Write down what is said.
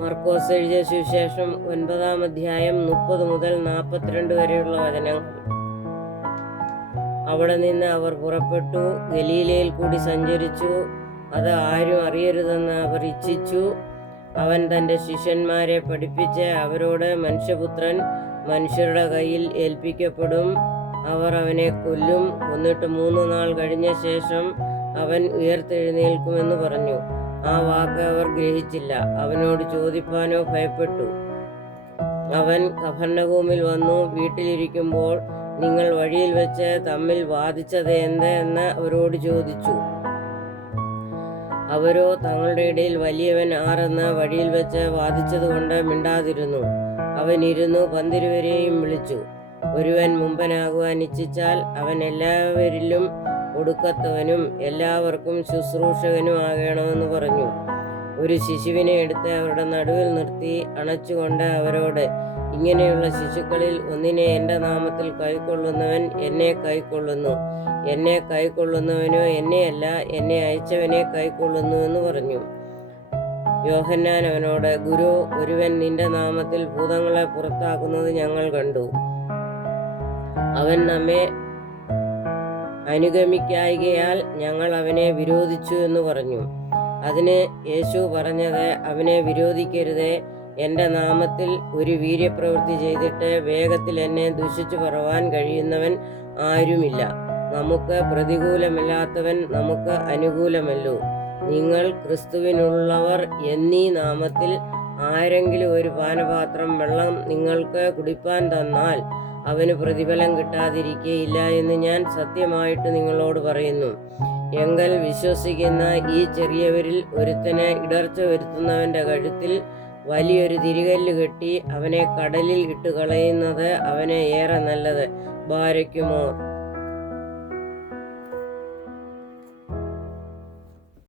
മർക്കോസ് എഴുതിയ സുവിശേഷം 9-ാം അധ്യായം 30 മുതൽ 42 വരെയുള്ള വചനങ്ങൾ. അവിടെ നിന്ന് അവർ പുറപ്പെട്ടു ഗലീലയിൽ കൂടി സഞ്ചരിച്ചു. അത് ആരും അറിയരുതെന്ന് അവർ ഇച്ഛിച്ചു. അവൻ തൻ്റെ ശിഷ്യന്മാരെ പഠിപ്പിച്ച് അവരോട്, മനുഷ്യപുത്രൻ മനുഷ്യരുടെ കയ്യിൽ ഏൽപ്പിക്കപ്പെടും, അവർ അവനെ കൊല്ലും, കൊന്നിട്ട് 3 നാൾ കഴിഞ്ഞ ശേഷം അവൻ ഉയർത്തെഴുന്നേൽക്കുമെന്ന് പറഞ്ഞു. ആ വാക്ക് അവർ ഗ്രഹിച്ചില്ല. അവനോട് ചോദിപ്പാനോ ഭയപ്പെട്ടു. അവൻ കഫർന്നഹൂമിൽ വന്നു. വീട്ടിലിരിക്കുമ്പോൾ നിങ്ങൾ വഴിയിൽ വെച്ച് തമ്മിൽ വാദിച്ചത് എന്ത് എന്ന് അവരോട് ചോദിച്ചു. അവരോ തങ്ങളുടെ ഇടയിൽ വലിയവൻ ആരെന്ന് വഴിയിൽ വെച്ച് വാദിച്ചതുകൊണ്ട് മിണ്ടാതിരുന്നു. അവൻ ഇരുന്നു പന്തിരുവരെയും വിളിച്ചു. ഒരുവൻ മുമ്പനാകുവാൻ ഇച്ഛിച്ചാൽ അവൻ എല്ലാവരിലും ഒടുക്കത്തവനും എല്ലാവർക്കും ശുശ്രൂഷകനും ആകണമെന്ന് പറഞ്ഞു. ഒരു ശിശുവിനെ എടുത്ത് അവരുടെ നടുവിൽ നിർത്തി അണച്ചുകൊണ്ട് അവരോട്, ഇങ്ങനെയുള്ള ശിശുക്കളിൽ ഒന്നിനെ എൻ്റെ നാമത്തിൽ കൈക്കൊള്ളുന്നവൻ എന്നെ കൈക്കൊള്ളുന്നു, എന്നെ കൈക്കൊള്ളുന്നവനോ എന്നെയല്ല, എന്നെ അയച്ചവനെ കൈക്കൊള്ളുന്നു എന്ന് പറഞ്ഞു. യോഹന്നാൻ അവനോട്, ഗുരു, ഒരുവൻ നിന്റെ നാമത്തിൽ ഭൂതങ്ങളെ പുറത്താക്കുന്നത് ഞങ്ങൾ കണ്ടു. അവൻ നമ്മെ അനുഗമിക്കായികയാൽ ഞങ്ങൾ അവനെ വിരോധിച്ചു എന്ന് പറഞ്ഞു. അതിന് യേശു പറഞ്ഞത്, അവനെ വിരോധിക്കരുതേ. എൻ്റെ നാമത്തിൽ ഒരു വീര്യപ്രവൃത്തി ചെയ്തിട്ട് വേഗത്തിൽ എന്നെ ദുഷിച്ചു പറവാൻ കഴിയുന്നവൻ ആരുമില്ല. നമുക്ക് പ്രതികൂലമില്ലാത്തവൻ നമുക്ക് അനുകൂലമല്ലോ. നിങ്ങൾ ക്രിസ്തുവിനുള്ളവർ എന്നീ നാമത്തിൽ ആരെങ്കിലും ഒരു പാനപാത്രം വെള്ളം നിങ്ങൾക്ക് കുടിപ്പാൻ തന്നാൽ അവന് പ്രതിഫലം കിട്ടാതിരിക്കുകയില്ല എന്ന് ഞാൻ സത്യമായിട്ട് നിങ്ങളോട് പറയുന്നു. എങ്കിൽ വിശ്വസിക്കുന്ന ഈ ചെറിയവരിൽ ഒരുത്തന് ഇടർച്ച വരുത്തുന്നവൻ്റെ കഴുത്തിൽ വലിയൊരു തിരികല്ല് കെട്ടി അവനെ കടലിൽ ഇട്ട് കളയുന്നത് അവന് ഏറെ നല്ലത്. ബാരയ്ക്കുമോ.